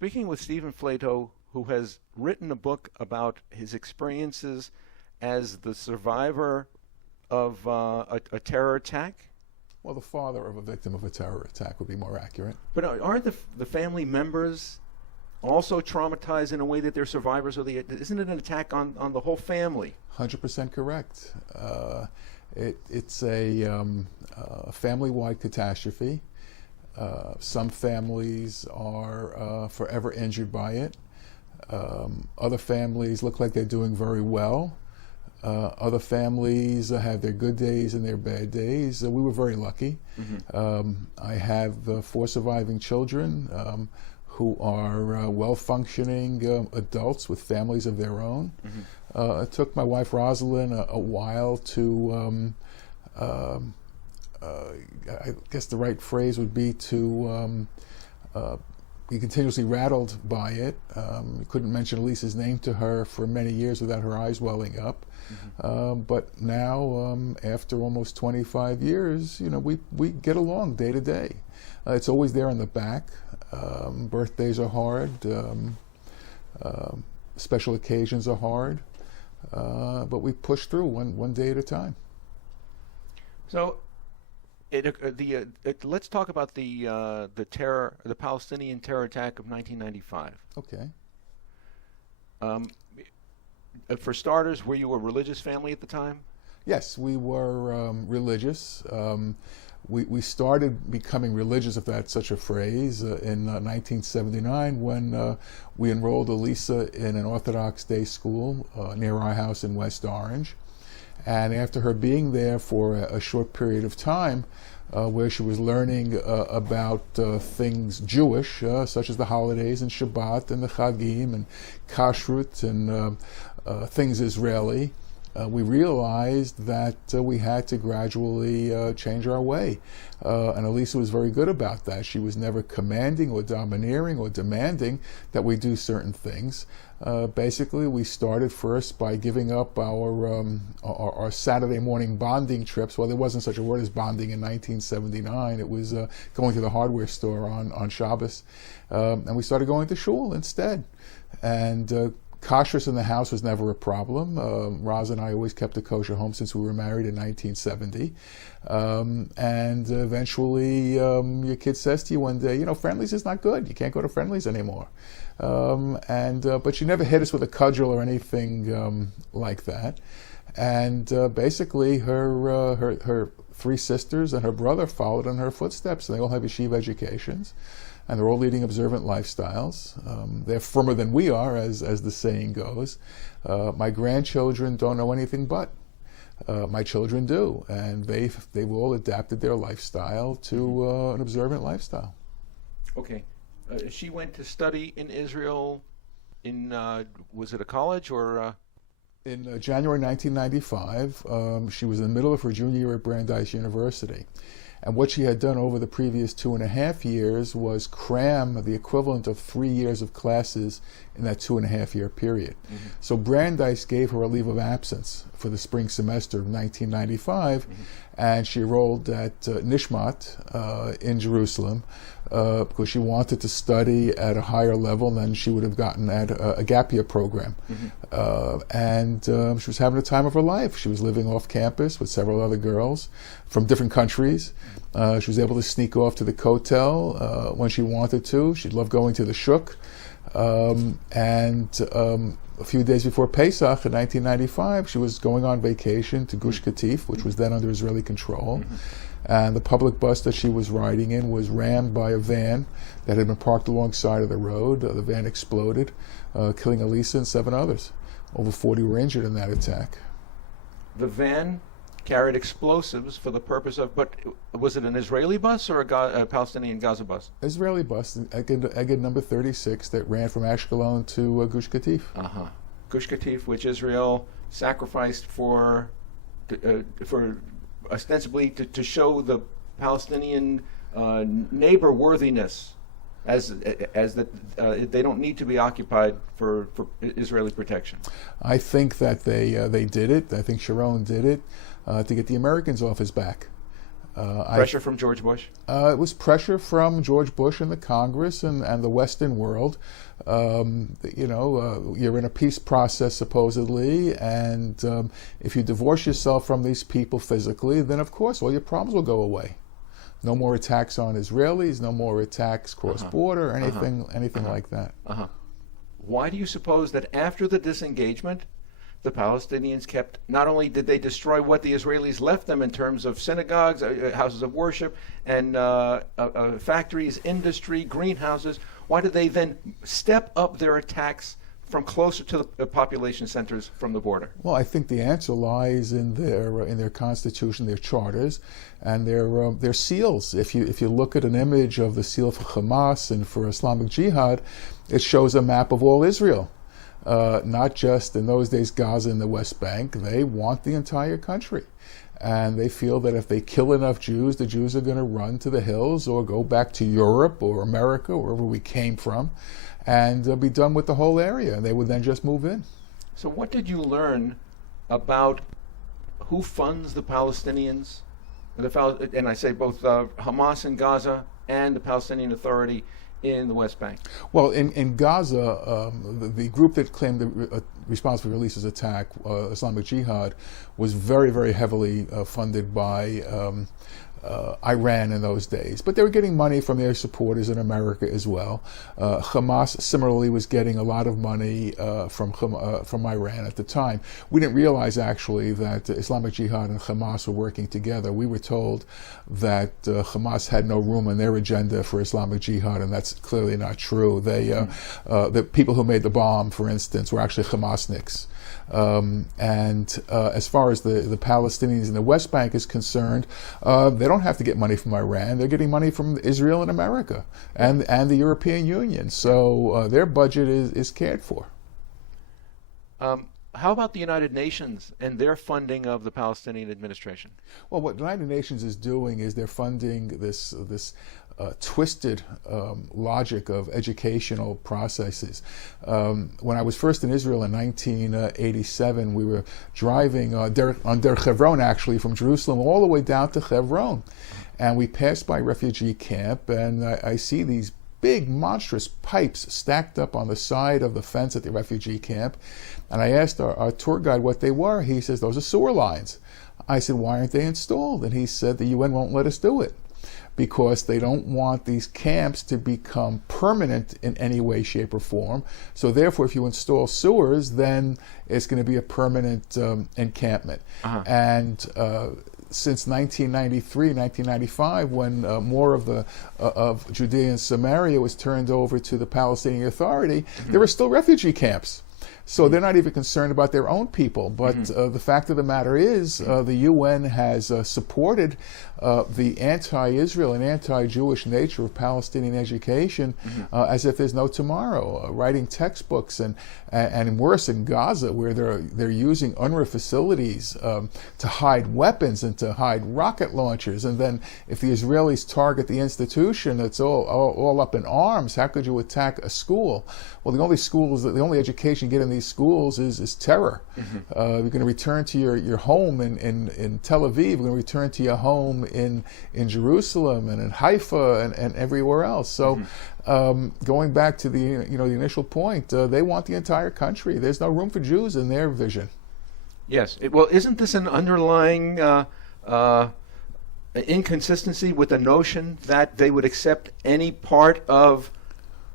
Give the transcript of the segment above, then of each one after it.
speaking with Stephen Flatow, who has written a book about his experiences as the survivor of a terror attack. Well, the father of a victim of a terror attack would be more accurate. But aren't the family members also traumatized in a way that they're survivors of the? Isn't it an attack on the whole family? 100% correct. It's a family-wide catastrophe. Some families are forever injured by it. Other families look like they're doing very well. Other families have their good days and their bad days. We were very lucky. Mm-hmm. I have 4 surviving children who are well-functioning adults with families of their own. Mm-hmm. It took my wife Rosalind a while to, I guess the right phrase would be to be continuously rattled by it. Couldn't mention Elisa's name to her for many years without her eyes welling up. Mm-hmm. But now, after almost 25 years, we get along day to day. It's always there on the back. Birthdays are hard. Special occasions are hard. But we push through one day at a time. So, let's talk about the Palestinian terror attack of 1995. Okay. For starters, were you a religious family at the time? Yes, we were religious. We started becoming religious, if that's such a phrase, in 1979 when we enrolled Elisa in an Orthodox day school near our house in West Orange. And after her being there for a short period of time, where she was learning about things Jewish, such as the holidays and Shabbat and the Chagim and Kashrut and things Israeli, we realized that we had to gradually change our way. And Elisa was very good about that. She was never commanding or domineering or demanding that we do certain things. Basically, we started first by giving up our Saturday morning bonding trips. Well, there wasn't such a word as bonding in 1979. It was going to the hardware store on Shabbos. And we started going to shul instead. And kashrus in the house was never a problem. Roz and I always kept a kosher home since we were married in 1970. And eventually your kid says to you one day, friendlies is not good. You can't go to friendlies anymore. But she never hit us with a cudgel or anything like that. And basically her 3 sisters and her brother followed in her footsteps. And they all have yeshiva educations. And they're all leading observant lifestyles. They're firmer than we are, as the saying goes. My grandchildren don't know anything but. My children do, and they've all adapted their lifestyle to an observant lifestyle. Okay. She went to study in Israel in, was it a college or? In January 1995, she was in the middle of her junior year at Brandeis University. And what she had done over the previous 2.5 years was cram the equivalent of 3 years of classes in that 2.5 year period. Mm-hmm. So Brandeis gave her a leave of absence for the spring semester of 1995, mm-hmm. and she enrolled at Nishmat in Jerusalem because she wanted to study at a higher level than she would have gotten at a gap year program. Mm-hmm. And she was having the time of her life. She was living off campus with several other girls from different countries. She was able to sneak off to the Kotel when she wanted to. She loved going to the Shuk. A few days before Pesach in 1995, she was going on vacation to Gush Katif, which was then under Israeli control. Mm-hmm. And the public bus that she was riding in was rammed by a van that had been parked alongside of the road. The van exploded, killing Elisa and 7 others. Over 40 were injured in that attack. The van carried explosives for the purpose of, but was it an Israeli bus or a Palestinian Gaza bus? Israeli bus, Eged number 36, that ran from Ashkelon to Gush Katif. Uh-huh. Gush Katif, which Israel sacrificed for ostensibly to show the Palestinian neighbor worthiness, as that they don't need to be occupied for Israeli protection. I think that they did it. I think Sharon did it to get the Americans off his back. Pressure from George Bush? It was pressure from George Bush and the Congress and the Western world. You're in a peace process supposedly, and if you divorce yourself from these people physically, then of course all your problems will go away. No more attacks on Israelis, no more attacks cross-border, anything like that. Why do you suppose that after the disengagement, the Palestinians kept, not only did they destroy what the Israelis left them in terms of synagogues, houses of worship, and factories, industry, greenhouses, why did they then step up their attacks from closer to the population centers from the border? Well, I think the answer lies in their constitution, their charters, and their seals. If you look at an image of the seal for Hamas and for Islamic Jihad, it shows a map of all Israel. Not just in those days Gaza and the West Bank. They want the entire country. And they feel that if they kill enough Jews, the Jews are going to run to the hills or go back to Europe or America, wherever we came from, and be done with the whole area. And they would then just move in. So what did you learn about who funds the Palestinians? And I say both Hamas in Gaza and the Palestinian Authority in the West Bank. Well, in Gaza, the group that claimed the responsible for Elisa's attack, Islamic Jihad, was very, very heavily funded by Iran in those days. But they were getting money from their supporters in America as well. Hamas similarly was getting a lot of money from Iran at the time. We didn't realize actually that Islamic Jihad and Hamas were working together. We were told that Hamas had no room in their agenda for Islamic Jihad, and that's clearly not true. The people who made the bomb, for instance, were actually Hamasniks. As far as the Palestinians in the West Bank is concerned, they don't have to get money from Iran. They're getting money from Israel and America and the European Union. So their budget is cared for. How about the United Nations and their funding of the Palestinian administration? Well, what the United Nations is doing is they're funding this twisted logic of educational processes. When I was first in Israel in 1987, we were driving on Der Hebron, actually, from Jerusalem all the way down to Hebron. And we passed by a refugee camp, and I see these big, monstrous pipes stacked up on the side of the fence at the refugee camp. And I asked our tour guide what they were. He says, those are sewer lines. I said, why aren't they installed? And he said, the UN won't let us do it, because they don't want these camps to become permanent in any way, shape, or form. So therefore, if you install sewers, then it's going to be a permanent encampment. And since 1993, 1995, when more of Judea and Samaria was turned over to the Palestinian Authority, there were still refugee camps. So they're not even concerned about their own people. But the fact of the matter is, the UN has supported the anti-Israel and anti-Jewish nature of Palestinian education as if there's no tomorrow. Writing textbooks and worse in Gaza, where they're using UNRWA facilities to hide weapons and to hide rocket launchers. And then if the Israelis target the institution, it's all up in arms. How could you attack a school? Well, the only education you get in these schools is terror. You're going to return to your home in Tel Aviv. You're going to return to your home in Jerusalem and in Haifa and everywhere else. So going back to the initial point, they want the entire country. There's no room for Jews in their vision. Yes. Well, isn't this an underlying inconsistency with the notion that they would accept any part of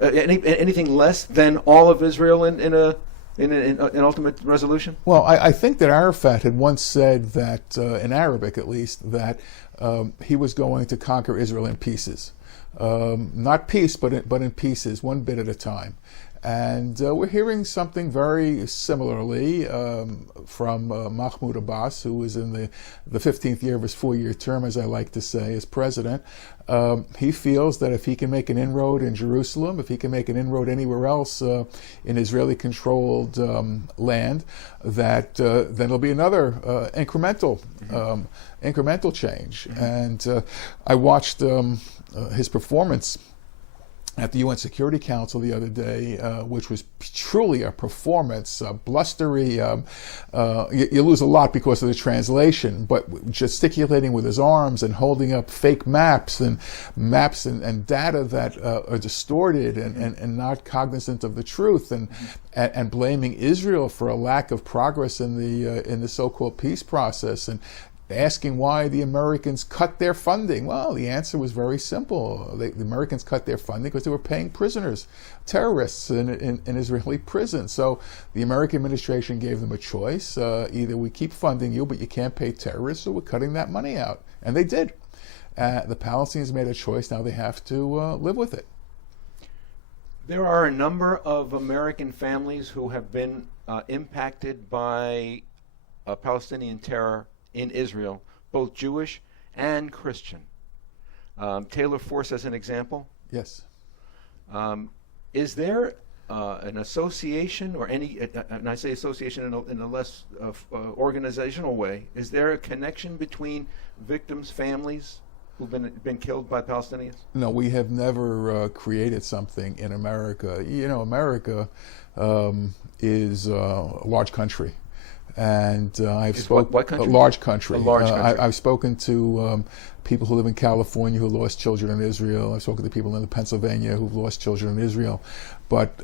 anything less than all of Israel in an ultimate resolution? Well, I think that Arafat had once said that, in Arabic at least, that he was going to conquer Israel in pieces. Not peace, but in pieces, one bit at a time. And we're hearing something very similarly from Mahmoud Abbas, who is in the 15th year of his 4-year term, as I like to say, as president. He feels that if he can make an inroad in Jerusalem, if he can make an inroad anywhere else in Israeli-controlled land, that then there'll be another incremental change. And I watched his performance at the UN Security Council the other day, which was truly a performance, blustery. You lose a lot because of the translation, but gesticulating with his arms and holding up fake maps and data that are distorted and not cognizant of the truth, and blaming Israel for a lack of progress in the so-called peace process, and asking why the Americans cut their funding. Well, the answer was very simple. The Americans cut their funding because they were paying prisoners, terrorists in Israeli prisons. So the American administration gave them a choice. Either we keep funding you, but you can't pay terrorists, or we're cutting that money out. And they did. The Palestinians made a choice. Now they have to live with it. There are a number of American families who have been impacted by Palestinian terror in Israel, both Jewish and Christian. Taylor Force as an example. Yes. Is there an association, or any, and I say association in a less organizational way, is there a connection between victims' families who've been killed by Palestinians? No, we have never created something in America. You know, America is a large country. And I've spoken what country? A large country. A large country. I've spoken to people who live in California who lost children in Israel. I've spoken to people in Pennsylvania who've lost children in Israel. But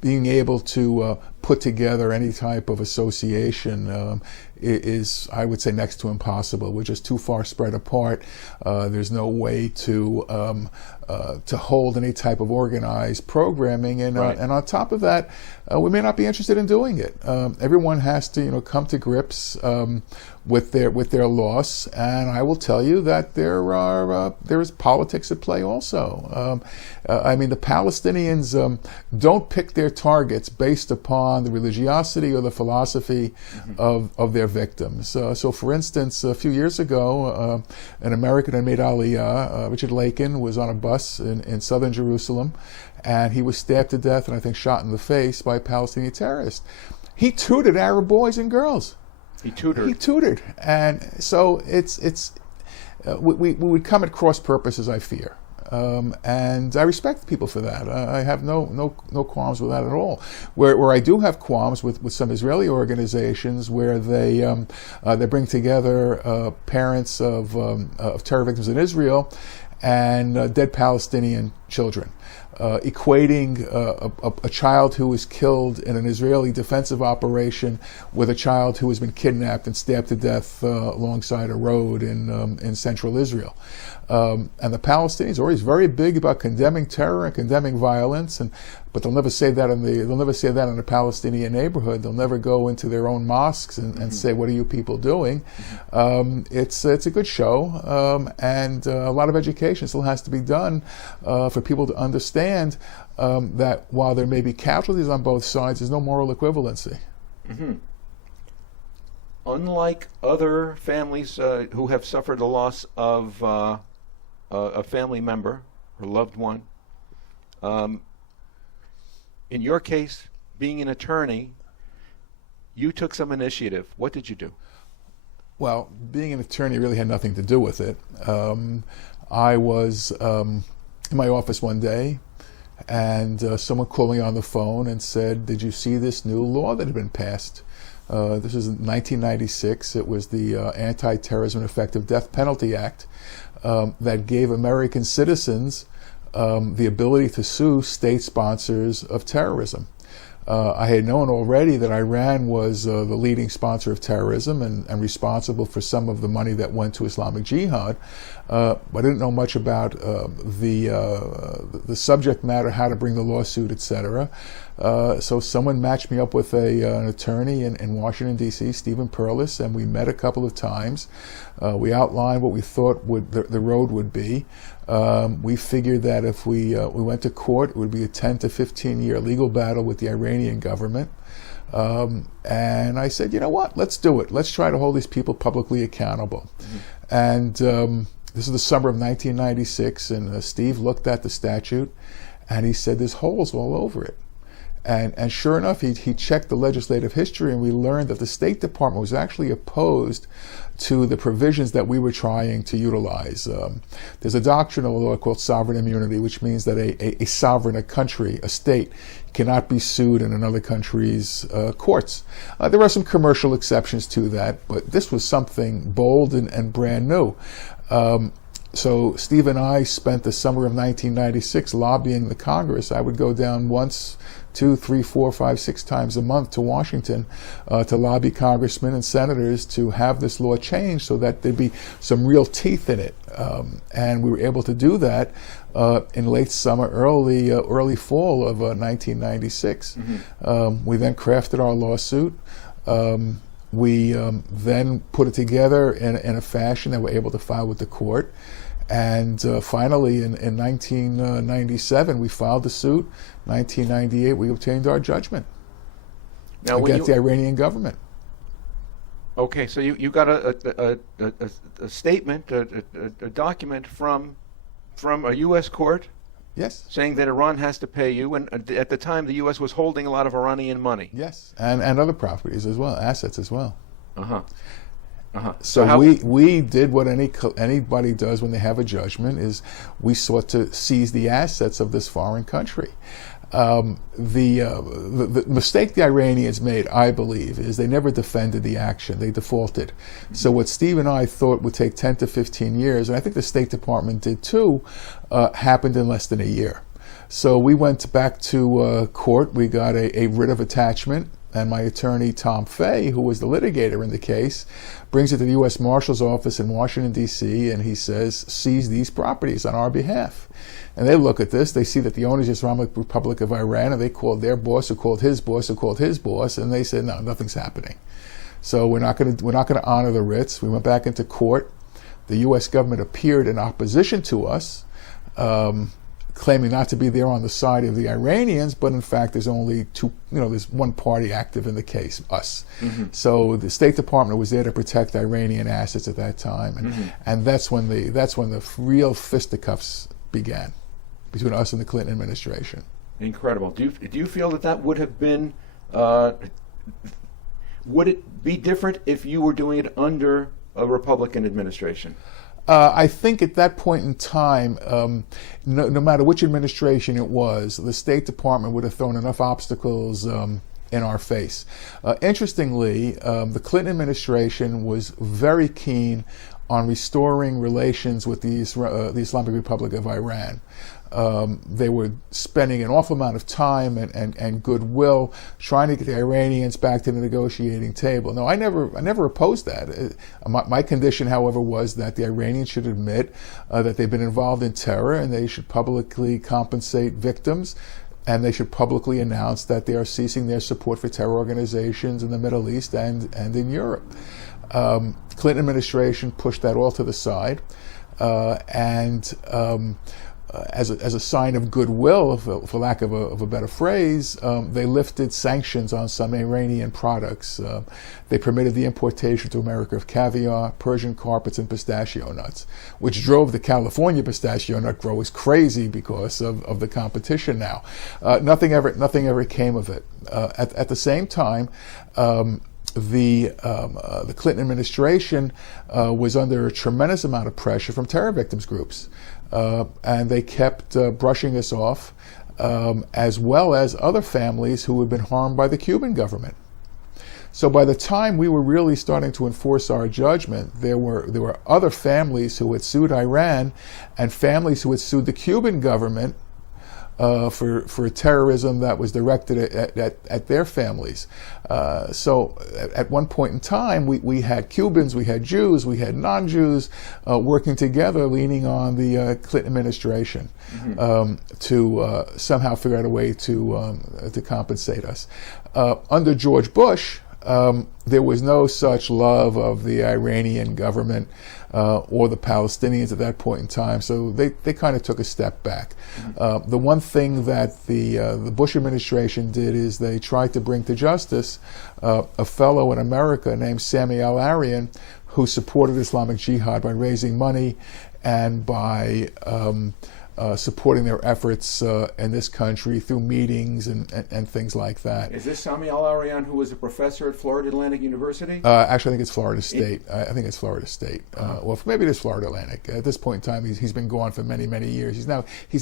being able to put together any type of association is, I would say, next to impossible. We're just too far spread apart. There's no way to hold any type of organized programming, and right. And on top of that, we may not be interested in doing it. Everyone has to, come to grips with their loss, and I will tell you that there is politics at play also. I mean, the Palestinians don't pick their targets based upon the religiosity or the philosophy of their victims. So, for instance, a few years ago, an American had made Aliyah, Richard Lakin, was on a bus in southern Jerusalem, and he was stabbed to death and I think shot in the face by a Palestinian terrorist. He tutored Arab boys and girls. He tutored, and so we would come at cross purposes, I fear, and I respect people for that. I have no qualms with that at all. Where I do have qualms with some Israeli organizations, where they bring together parents of terror victims in Israel and dead Palestinian children. Equating a child who was killed in an Israeli defensive operation with a child who has been kidnapped and stabbed to death alongside a road in central Israel. And the Palestinians are always very big about condemning terror and condemning violence, but they'll never say that in a Palestinian neighborhood. They'll never go into their own mosques and say, "What are you people doing?" It's a good show, and a lot of education still has to be done for people to understand that while there may be casualties on both sides, there's no moral equivalency. Unlike other families who have suffered the loss of a family member or loved one, in your case, being an attorney, you took some initiative. What did you do? Well, being an attorney really had nothing to do with it. I was in my office one day, and someone called me on the phone and said, "Did you see this new law that had been passed?" This was in 1996. It was the Anti-Terrorism and Effective Death Penalty Act that gave American citizens the ability to sue state sponsors of terrorism. I had known already that Iran was the leading sponsor of terrorism and responsible for some of the money that went to Islamic Jihad, but I didn't know much about the subject matter, how to bring the lawsuit, etc. So someone matched me up with an attorney in Washington, D.C., Stephen Perlis, and we met a couple of times. We outlined what we thought the road would be. We figured that if we went to court, it would be a 10 to 15 year legal battle with the Iranian government. And I said, you know what, let's do it. Let's try to hold these people publicly accountable. And this is the summer of 1996, and Steve looked at the statute, and he said, there's holes all over it. And sure enough, he checked the legislative history, and we learned that the State Department was actually opposed to the provisions that we were trying to utilize. There's a doctrinal law called sovereign immunity, which means that a sovereign, a country, a state, cannot be sued in another country's courts. There are some commercial exceptions to that, but this was something bold and brand new. So Steve and I spent the summer of 1996 lobbying the Congress. I would go down once, 2, 3, 4, 5, 6 times a month to Washington to lobby congressmen and senators to have this law changed so that there'd be some real teeth in it. And we were able to do that in late summer, early fall of 1996. We then crafted our lawsuit. We then put it together in a fashion that we're able to file with the court. And finally, in 1997, we filed the suit. 1998, we obtained our judgment against the Iranian government. Okay, so you got a statement, a document from a U.S. court. Yes. Saying that Iran has to pay you, and at the time the U.S. was holding a lot of Iranian money. Yes, and other properties as well, assets as well. So we did what anybody does when they have a judgment, is we sought to seize the assets of this foreign country. The mistake the Iranians made, I believe, is they never defended the action. They defaulted. So what Steve and I thought would take 10 to 15 years, and I think the State Department did too, happened in less than a year. So we went back to court. We got a writ of attachment, and my attorney, Tom Fay, who was the litigator in the case, brings it to the US Marshals office in Washington, D.C., and he says, seize these properties on our behalf. And they look at this, they see that the owners of the Islamic Republic of Iran, and they called their boss, who called his boss, who called his boss, and they said, no, nothing's happening. So we're not going to honor the writs. We went back into court. The U.S. government appeared in opposition to us, claiming not to be there on the side of the Iranians, but in fact there's only there's one party active in the case, us. So the State Department was there to protect Iranian assets at that time, and that's when the real fisticuffs began between us and the Clinton administration. Incredible. Do you feel that would have been would it be different if you were doing it under a Republican administration? I think at that point in time, no matter which administration it was, the State Department would have thrown enough obstacles in our face. Interestingly, the Clinton administration was very keen on restoring relations with the Islamic Republic of Iran. They were spending an awful amount of time and goodwill trying to get the Iranians back to the negotiating table. No, I never opposed that. My condition, however, was that the Iranians should admit that they've been involved in terror, and they should publicly compensate victims, and they should publicly announce that they are ceasing their support for terror organizations in the Middle East and in Europe. Clinton administration pushed that all to the side, and as a sign of goodwill, for lack of a better phrase, they lifted sanctions on some Iranian products. They permitted the importation to America of caviar, Persian carpets, and pistachio nuts, which drove the California pistachio nut growers crazy because of the competition now. Nothing ever came of it. At the same time, the Clinton administration was under a tremendous amount of pressure from terror victims groups. And they kept brushing us off, as well as other families who had been harmed by the Cuban government. So by the time we were really starting to enforce our judgment, there were other families who had sued Iran and families who had sued the Cuban government for terrorism that was directed at their families. So at one point in time, we had Cubans, we had Jews, we had non-Jews working together, leaning on the Clinton administration to somehow figure out a way to compensate us. Under George Bush, there was no such love of the Iranian government or the Palestinians at that point in time, so they kind of took a step back. The one thing that the Bush administration did is they tried to bring to justice a fellow in America named Sami al-Arian, who supported Islamic Jihad by raising money and by supporting their efforts in this country through meetings and things like that. Is this Sami Al-Arian, who was a professor at Florida Atlantic University? Actually, I think it's Florida State. I think it's Florida State. Well, maybe it is Florida Atlantic. At this point in time, he's been gone for many, many years. He's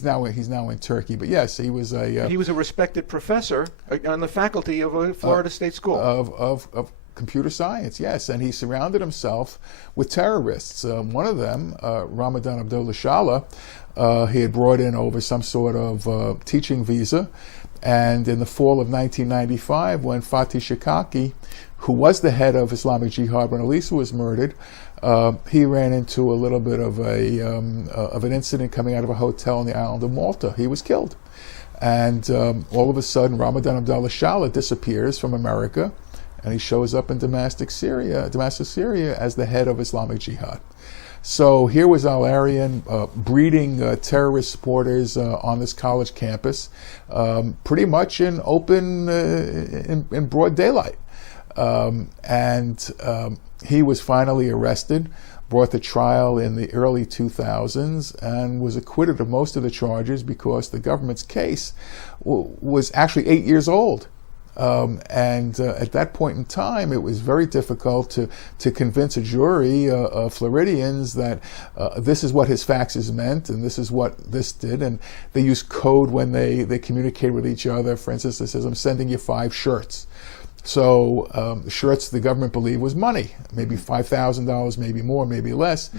now in Turkey. But yes, he was a respected professor on the faculty of a Florida State school of computer science, yes, and he surrounded himself with terrorists. One of them, Ramadan Abdullah Saleh, he had brought in over some sort of teaching visa, and in the fall of 1995, when Fatih Shikaki, who was the head of Islamic Jihad when Elisa was murdered, he ran into a little bit of an incident coming out of a hotel on the island of Malta. He was killed, and all of a sudden, Ramadan Abdullah Saleh disappears from America, and he shows up in Damascus, Syria, as the head of Islamic Jihad. So here was Al-Arian breeding terrorist supporters on this college campus, pretty much in in broad daylight. And he was finally arrested, brought to trial in the early 2000s, and was acquitted of most of the charges because the government's case was actually 8 years old. At that point in time, it was very difficult to convince a jury of Floridians that this is what his faxes meant and this is what this did. And they use code when they communicate with each other. For instance, it says, "I'm sending you 5 shirts." So shirts the government believed was money, maybe $5,000, maybe more, maybe less.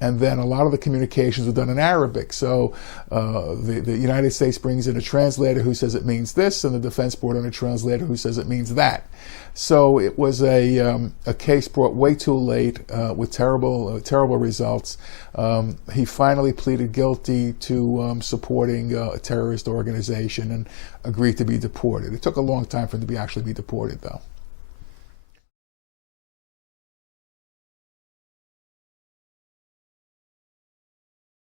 And then a lot of the communications were done in Arabic. So the United States brings in a translator who says it means this, and the defense brought in a translator who says it means that. So it was a case brought way too late with terrible results. He finally pleaded guilty to supporting a terrorist organization and agreed to be deported. It took a long time for him to actually be deported, though.